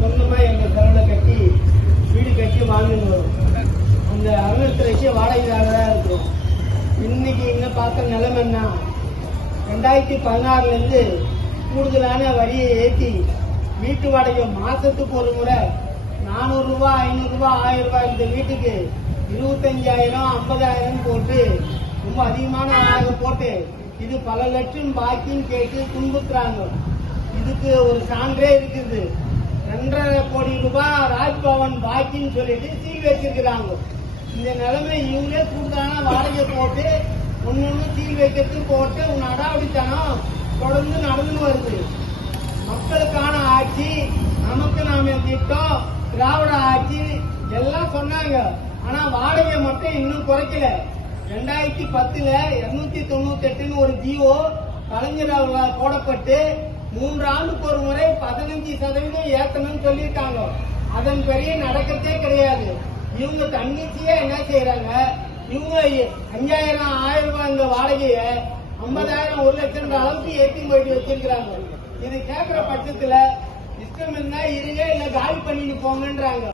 சொந்தமாக எங்கள் செலவில் கட்டி வீடு கட்டி வாங்கின்னு வரும் அந்த அறுபத்தி லட்சம் வாடகைதாக இருக்கும் இன்னைக்கு இங்கே பார்க்குற நிலைமைன்னா ரெண்டாயிரத்தி பதினாறுலேருந்து கூடுதலான வரியை ஏற்றி வீட்டு வாடகை மாதத்துக்கு ஒரு முறை நானூறுரூவா ஐநூறுரூவா ஆயிரம் ரூபாய் இந்த வீட்டுக்கு இருபத்தஞ்சாயிரம் ஐம்பதாயிரம் போட்டு ரொம்ப அதிகமான வாடகை போட்டு இது பல லட்சம் பாக்கின்னு கேட்டு துன்புத்துறாங்க இதுக்கு ஒரு சான்றே இருக்குது. ரெண்டரை கோடி ரூபாய் ராஜ்பவன் பாக்கின்னு சொல்லிட்டு சீல் வச்சிருக்கிறாங்க. இந்த நிலைமை இவங்களே கூடுதலான வாடகை போட்டு ஒன்னு ஒன்று சீல் வைக்கிறது போட்டு உன் அடாவடித்தனம் தொடர்ந்து நடந்து வருது. மக்களுக்கான ஆட்சி நமக்கு நாம திட்டம் திராவிட ஆட்சி எல்லாம் சொன்னாங்க. ஆனா வாடகை மட்டும் இன்னும் குறைக்கல. ரெண்டாயிரத்தி பத்துல இருநூத்தி தொண்ணூத்தி எட்டுன்னு ஒரு ஜியோ கலைஞர் போடப்பட்டு மூன்று ஆண்டுக்கு ஒரு முறை பதினஞ்சு சதவீதம் ஏத்தணும்னு சொல்லியிருக்காங்க அதன் பெரிய நடக்கத்தே கிடையாது. இவங்க தன்னிச்சையா என்ன செய்யறாங்க இவங்க அஞ்சாயிரம் ஆயிரம் ரூபாய் இந்த வாடகைய ஐம்பதாயிரம் ஒரு லட்சம் அளவுக்கு ஏற்றி போயிட்டு வச்சிருக்கிறாங்க. இது கேட்கிற பட்சத்துல இஷ்டம் இருந்தா இருங்க இல்ல காலி பண்ணிட்டு போங்கன்றாங்க.